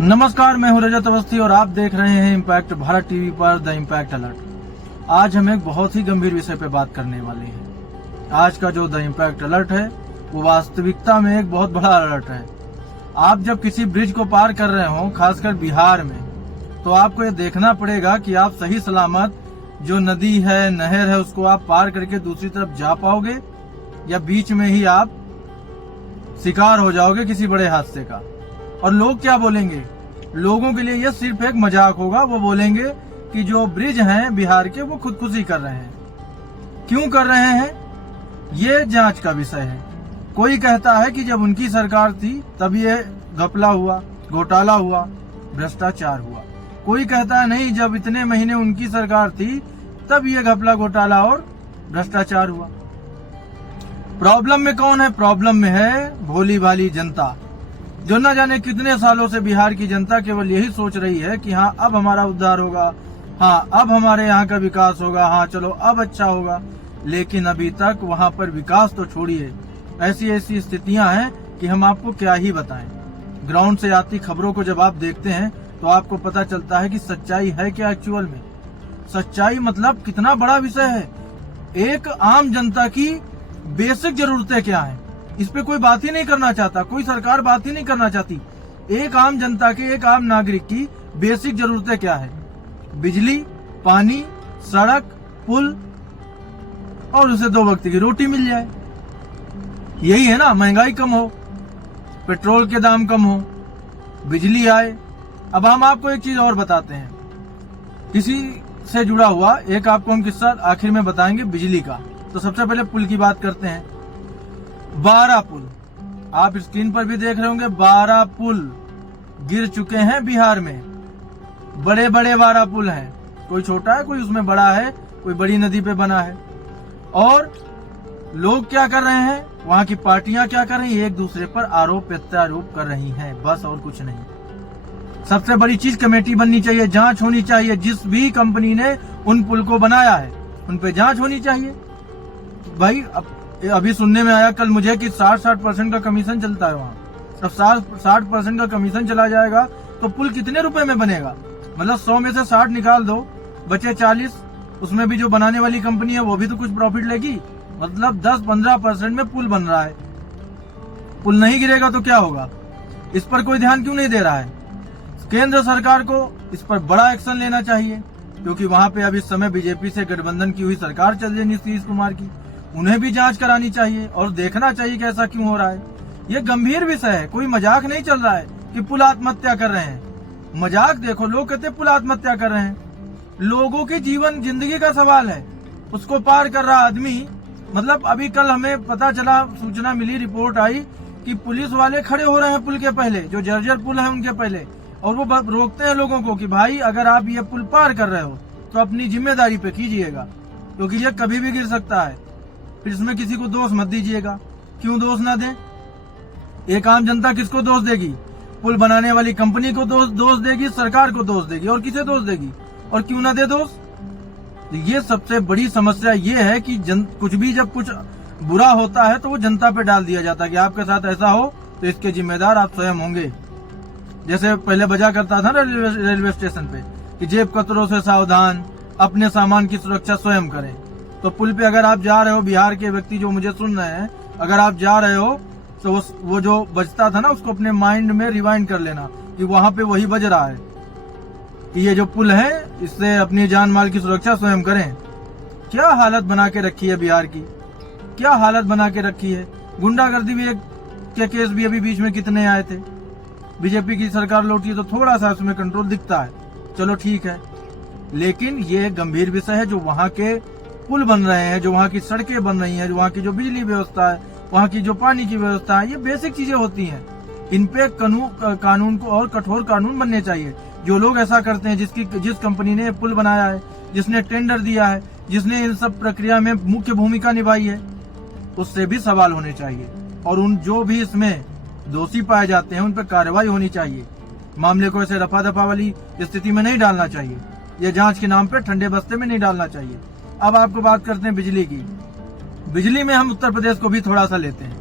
नमस्कार, मैं हूं रजत अवस्थी और आप देख रहे हैं इम्पैक्ट भारत टीवी पर द इम्पैक्ट अलर्ट। आज हम एक बहुत ही गंभीर विषय पर बात करने वाले हैं। आज का जो द इम्पैक्ट अलर्ट है वो वास्तविकता में एक बहुत बड़ा अलर्ट है। आप जब किसी ब्रिज को पार कर रहे हो, खासकर बिहार में, तो आपको ये देखना पड़ेगा कि आप सही सलामत जो नदी है, नहर है, उसको आप पार करके दूसरी तरफ जा पाओगे या बीच में ही आप शिकार हो जाओगे किसी बड़े हादसे का। और लोग क्या बोलेंगे? लोगों के लिए यह सिर्फ एक मजाक होगा। वो बोलेंगे कि जो ब्रिज हैं बिहार के वो खुदकुशी कर रहे हैं। क्यों कर रहे हैं, ये जांच का विषय है। कोई कहता है कि जब उनकी सरकार थी तब ये घपला हुआ, घोटाला हुआ, भ्रष्टाचार हुआ। कोई कहता है नहीं, जब इतने महीने उनकी सरकार थी तब ये घपला, घोटाला और भ्रष्टाचार हुआ। प्रॉब्लम में कौन है? प्रॉब्लम में है भोली भाली जनता, जो न जाने कितने सालों से बिहार की जनता केवल यही सोच रही है कि हाँ अब हमारा उद्धार होगा, हाँ अब हमारे यहाँ का विकास होगा, हाँ चलो अब अच्छा होगा। लेकिन अभी तक वहाँ पर विकास तो छोड़िए, ऐसी ऐसी स्थितियां हैं कि हम आपको क्या ही बताएं। ग्राउंड से आती खबरों को जब आप देखते हैं तो आपको पता चलता है कि सच्चाई है क्या एक्चुअल में। सच्चाई मतलब कितना बड़ा विषय है। एक आम जनता की बेसिक जरूरतें क्या हैं, इस पे कोई बात ही नहीं करना चाहता, कोई सरकार बात ही नहीं करना चाहती। एक आम जनता के, एक आम नागरिक की बेसिक जरूरतें क्या है? बिजली, पानी, सड़क, पुल और उसे 2 वक्त की रोटी मिल जाए। यही है ना, महंगाई कम हो, पेट्रोल के दाम कम हो, बिजली आए। अब हम आपको एक चीज और बताते हैं, किसी से जुड़ा हुआ एक आपको हम किस्सा आखिर में बताएंगे बिजली का। तो सबसे पहले पुल की बात करते हैं। 12 पुल आप स्क्रीन पर भी देख रहे होंगे, 12 पुल गिर चुके हैं बिहार में। बड़े बड़े 12 पुल हैं, कोई छोटा है, कोई उसमें बड़ा है, कोई बड़ी नदी पे बना है। और लोग क्या कर रहे हैं, वहां की पार्टियां क्या कर रही हैं? एक दूसरे पर आरोप प्रत्यारोप कर रही हैं, बस और कुछ नहीं। सबसे बड़ी चीज कमेटी बननी चाहिए, जांच होनी चाहिए। जिस भी कंपनी ने उन पुल को बनाया है उन पे जांच होनी चाहिए। भाई अभी सुनने में आया कल मुझे कि 60% का कमीशन चलता है वहाँ। अब 60% का कमीशन चला जाएगा तो पुल कितने रुपए में बनेगा? मतलब 100 में से 60 निकाल दो, बचे 40। उसमें भी जो बनाने वाली कंपनी है वो भी तो कुछ प्रॉफिट लेगी। मतलब 10-15% में पुल बन रहा है। पुल नहीं गिरेगा तो क्या होगा? इस पर कोई ध्यान क्यों नहीं दे रहा है? केंद्र सरकार को इस पर बड़ा एक्शन लेना चाहिए, क्योंकि वहां पे अभी इस समय बीजेपी से गठबंधन की हुई सरकार चल रही है नीतीश कुमार की। उन्हें भी जांच करानी चाहिए और देखना चाहिए कि ऐसा क्यों हो रहा है। ये गंभीर विषय है, कोई मजाक नहीं चल रहा है कि पुल आत्महत्या कर रहे हैं। मजाक देखो, लोग कहते हैं पुल आत्महत्या कर रहे हैं। लोगों की जीवन जिंदगी का सवाल है, उसको पार कर रहा आदमी। मतलब अभी कल हमें पता चला, सूचना मिली, रिपोर्ट आई कि पुलिस वाले खड़े हो रहे हैं पुल के पहले, जो जर्जर पुल है उनके पहले, और वो रोकते हैं लोगों को कि भाई अगर आप ये पुल पार कर रहे हो तो अपनी जिम्मेदारी पे कीजिएगा, क्योंकि ये कभी भी गिर सकता है। फिर इसमें किसी को दोष मत दीजिएगा। क्यों दोष ना दें? एक आम जनता किसको दोष देगी? पुल बनाने वाली कंपनी को दोष देगी, सरकार को दोष देगी, और किसे दोष देगी? और क्यों ना दे दोष? ये सबसे बड़ी समस्या ये है कि कुछ भी जब कुछ बुरा होता है तो वो जनता पे डाल दिया जाता है कि आपके साथ ऐसा हो तो इसके जिम्मेदार आप स्वयं होंगे। जैसे पहले बजा करता था ना रेलवे स्टेशन पे कि जेब कतरों से सावधान, अपने सामान की सुरक्षा स्वयं करें। तो पुल पे अगर आप जा रहे हो, बिहार के व्यक्ति जो मुझे सुन रहे हैं, अगर आप जा रहे हो तो वो जो बजता था ना उसको अपने माइंड में रिवाइंड कर लेना कि वहां पे वही बज रहा है कि ये जो पुल है इससे अपनी जान माल की सुरक्षा स्वयं करें। क्या हालत बना के रखी है बिहार की, क्या हालत बना के रखी है। गुंडागर्दी भी के केस भी अभी बीच में कितने आए थे। बीजेपी की सरकार लौटी तो थोड़ा सा उसमें कंट्रोल दिखता है, चलो ठीक है। लेकिन ये गंभीर विषय है। जो वहाँ के पुल बन रहे हैं, जो वहाँ की सड़कें बन रही हैं, जो वहाँ की जो बिजली व्यवस्था है, वहाँ की जो पानी की व्यवस्था है, ये बेसिक चीजें होती हैं। इन पे कानून को और कठोर कानून बनने चाहिए। जो लोग ऐसा करते हैं, जिस कंपनी ने पुल बनाया है, जिसने टेंडर दिया है, जिसने इन सब प्रक्रिया में मुख्य भूमिका निभाई है, उससे भी सवाल होने चाहिए। और उन जो भी इसमें दोषी पाए जाते हैं उन पर कार्रवाई होनी चाहिए। मामले को ऐसे रफा दफा वाली स्थिति में नहीं डालना चाहिए, ये जांच के नाम पे ठंडे बस्ते में नहीं डालना चाहिए। अब आपको बात करते हैं बिजली की। बिजली में हम उत्तर प्रदेश को भी थोड़ा सा लेते हैं।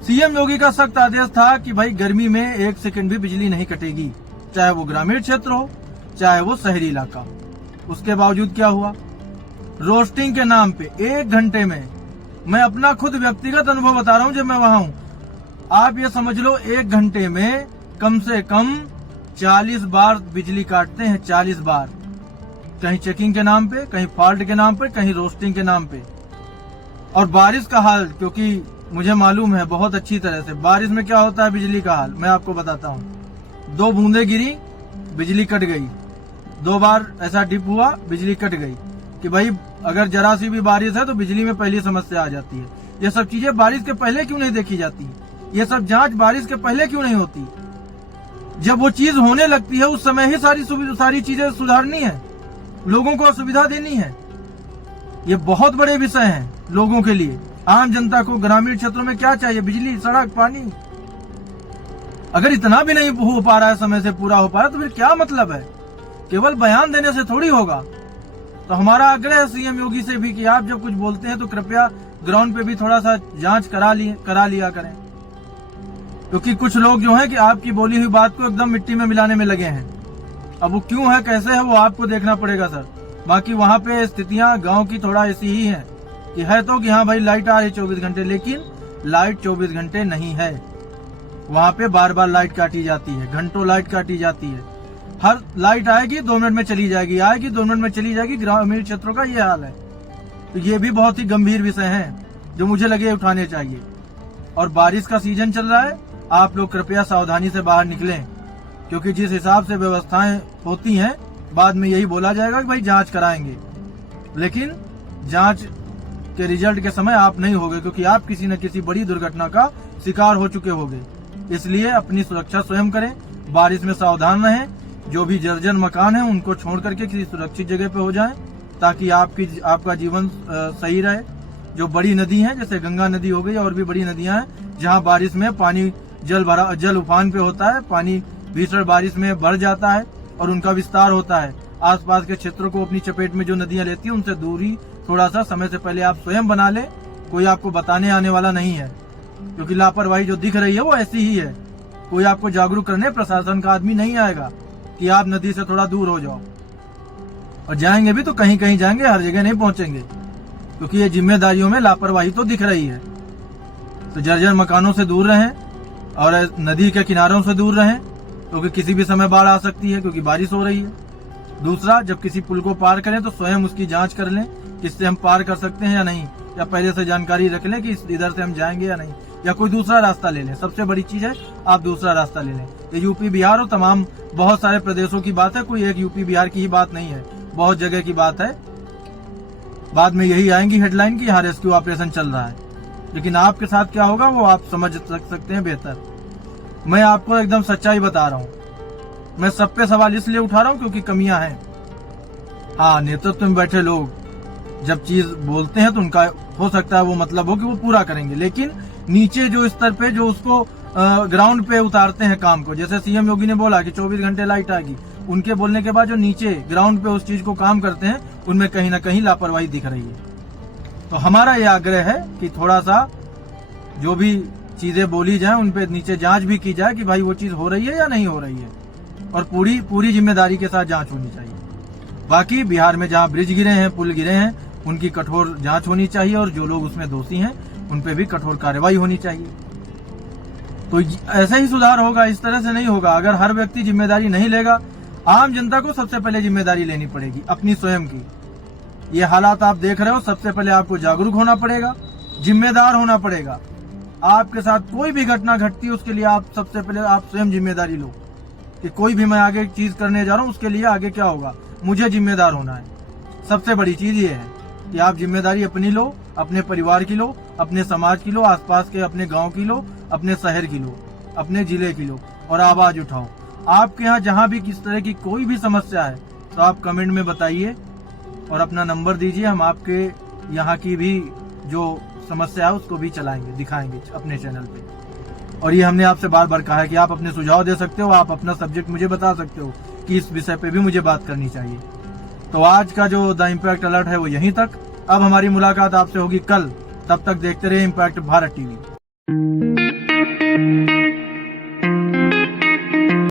सीएम योगी का सख्त आदेश था कि भाई गर्मी में 1 सेकंड भी बिजली नहीं कटेगी, चाहे वो ग्रामीण क्षेत्र हो चाहे वो शहरी इलाका। उसके बावजूद क्या हुआ, रोस्टिंग के नाम पे 1 घंटे में, मैं अपना खुद व्यक्तिगत अनुभव बता रहा हूँ जब मैं वहां हूँ, आप ये समझ लो 1 घंटे में कम से कम 40 बार बिजली काटते हैं, 40 बार, कहीं चेकिंग के नाम पे, कहीं फॉल्ट के नाम पे, कहीं रोस्टिंग के नाम पे। और बारिश का हाल, क्योंकि मुझे मालूम है बहुत अच्छी तरह से बारिश में क्या होता है बिजली का हाल, मैं आपको बताता हूँ। 2 बूंदे गिरी, बिजली कट गई, 2 बार ऐसा डिप हुआ, बिजली कट गई, कि भाई अगर जरा सी भी बारिश है तो बिजली में पहली समस्या आ जाती है। ये सब चीजें बारिश के पहले क्यों नहीं देखी जाती, ये सब जांच बारिश के पहले क्यों नहीं होती? जब वो चीज होने लगती है उस समय ही सारी चीजें सुधारनी है, लोगों को सुविधा देनी है। ये बहुत बड़े विषय हैं लोगों के लिए। आम जनता को ग्रामीण क्षेत्रों में क्या चाहिए, बिजली, सड़क, पानी। अगर इतना भी नहीं हो पा रहा है, समय से पूरा हो पा रहा है, तो फिर क्या मतलब है? केवल बयान देने से थोड़ी होगा। तो हमारा आग्रह है सीएम योगी से भी कि आप जब कुछ बोलते हैं तो कृपया ग्राउंड पे भी थोड़ा सा जांच करा लिया करें, क्योंकि कुछ लोग जो हैं कि आपकी बोली हुई बात को एकदम मिट्टी में मिलाने में लगे हैं। अब वो क्यों है, कैसे है, वो आपको देखना पड़ेगा सर। बाकी वहाँ पे स्थितियां गांव की थोड़ा ऐसी ही है कि है तो कि हाँ भाई लाइट आ रही 24 घंटे, लेकिन लाइट 24 घंटे नहीं है। वहाँ पे बार बार लाइट काटी जाती है, घंटों लाइट काटी जाती है। हर लाइट आएगी 2 मिनट में चली जाएगी, आएगी 2 मिनट में चली जाएगी। ग्रामीण क्षेत्रों का ये हाल है। तो ये भी बहुत ही गंभीर विषय है जो मुझे लगे उठाने चाहिए। और बारिश का सीजन चल रहा है, आप लोग कृपया सावधानी से बाहर निकलें, क्योंकि जिस हिसाब से व्यवस्थाएं होती हैं बाद में यही बोला जाएगा कि भाई जांच कराएंगे, लेकिन जांच के रिजल्ट के समय आप नहीं होगे, क्योंकि आप किसी न किसी बड़ी दुर्घटना का शिकार हो चुके होंगे। इसलिए अपनी सुरक्षा स्वयं करें, बारिश में सावधान रहें। जो भी जर्जर मकान है उनको छोड़ करके किसी सुरक्षित जगह पे हो जाएं, ताकि आपका जीवन सही रहे। जो बड़ी नदी है जैसे गंगा नदी हो गई और भी बड़ी नदियां हैं जहां बारिश में पानी जल उफान पे होता है, पानी भीषण बारिश में बढ़ जाता है और उनका विस्तार होता है। आसपास के क्षेत्रों को अपनी चपेट में जो नदियां लेती हैं उनसे दूरी थोड़ा सा समय से पहले आप स्वयं बना ले। कोई आपको बताने आने वाला नहीं है, क्योंकि लापरवाही जो दिख रही है वो ऐसी ही है। कोई आपको जागरूक करने प्रशासन का आदमी नहीं आएगा कि आप नदी से थोड़ा दूर हो जाओ। और जाएंगे भी तो कहीं कहीं जाएंगे, हर जगह नहीं पहुंचेंगे, क्योंकि ये जिम्मेदारियों में लापरवाही तो दिख रही है। तो जर्जर मकानों से दूर रहें और नदी के किनारों से दूर रहें, क्योंकि किसी भी समय बाढ़ आ सकती है, क्योंकि बारिश हो रही है। दूसरा, जब किसी पुल को पार करें तो स्वयं उसकी जांच कर लें कि इससे हम पार कर सकते हैं या नहीं, या पहले से जानकारी रख लें कि इधर से हम जाएंगे या नहीं, या कोई दूसरा रास्ता ले लें। सबसे बड़ी चीज है आप दूसरा रास्ता ले लें। ये यूपी बिहार और तमाम बहुत सारे प्रदेशों की बात है, कोई एक यूपी बिहार की ही बात नहीं है, बहुत जगह की बात है। बाद में यही आएंगी हेडलाइन की यहाँ रेस्क्यू ऑपरेशन चल रहा है, लेकिन आपके साथ क्या होगा वो आप समझ सकते हैं बेहतर। मैं आपको एकदम सच्चाई बता रहा हूँ। मैं सब पे सवाल इसलिए उठा रहा हूँ क्योंकि कमियां हैं। हाँ, नेतृत्व में बैठे लोग जब चीज बोलते हैं तो उनका हो सकता है वो मतलब हो कि वो पूरा करेंगे, लेकिन नीचे जो स्तर पे जो उसको ग्राउंड पे उतारते हैं काम को, जैसे सीएम योगी ने बोला कि 24 घंटे लाइट आएगी, उनके बोलने के बाद जो नीचे ग्राउंड पे उस चीज को काम करते हैं उनमें कहीं ना कहीं लापरवाही दिख रही है। तो हमारा ये आग्रह है कि थोड़ा सा जो भी चीजें बोली जाए उन पे नीचे जांच भी की जाए कि भाई वो चीज हो रही है या नहीं हो रही है, और पूरी जिम्मेदारी के साथ जांच होनी चाहिए। बाकी बिहार में जहाँ ब्रिज गिरे हैं, पुल गिरे हैं, उनकी कठोर जांच होनी चाहिए, और जो लोग उसमें दोषी हैं उन पे भी कठोर कार्रवाई होनी चाहिए। तो ऐसे ही सुधार होगा, इस तरह से नहीं होगा। अगर हर व्यक्ति जिम्मेदारी नहीं लेगा, आम जनता को सबसे पहले जिम्मेदारी लेनी पड़ेगी अपनी स्वयं की। ये हालात आप देख रहे हो, सबसे पहले आपको जागरूक होना पड़ेगा, जिम्मेदार होना पड़ेगा। आपके साथ कोई भी घटना घटती है उसके लिए आप सबसे पहले आप स्वयं जिम्मेदारी लो कि कोई भी मैं आगे चीज करने जा रहा हूँ उसके लिए आगे क्या होगा, मुझे जिम्मेदार होना है। सबसे बड़ी चीज ये है कि आप जिम्मेदारी अपनी लो, अपने परिवार की लो, अपने समाज की लो, आसपास के अपने गांव की लो, अपने शहर की लो, अपने जिले की लो, और आवाज उठाओ। आपके यहाँ जहाँ भी किस तरह की कोई भी समस्या है तो आप कमेंट में बताइए और अपना नंबर दीजिए। हम आपके यहाँ की भी जो समस्या है उसको भी चलाएंगे, दिखाएंगे अपने चैनल पे। और ये हमने आपसे बार बार कहा है कि आप अपने सुझाव दे सकते हो, आप अपना सब्जेक्ट मुझे बता सकते हो कि इस विषय पे भी मुझे बात करनी चाहिए। तो आज का जो द इम्पैक्ट अलर्ट है वो यहीं तक। अब हमारी मुलाकात आपसे होगी कल, तब तक देखते रहिए इम्पैक्ट भारत टीवी।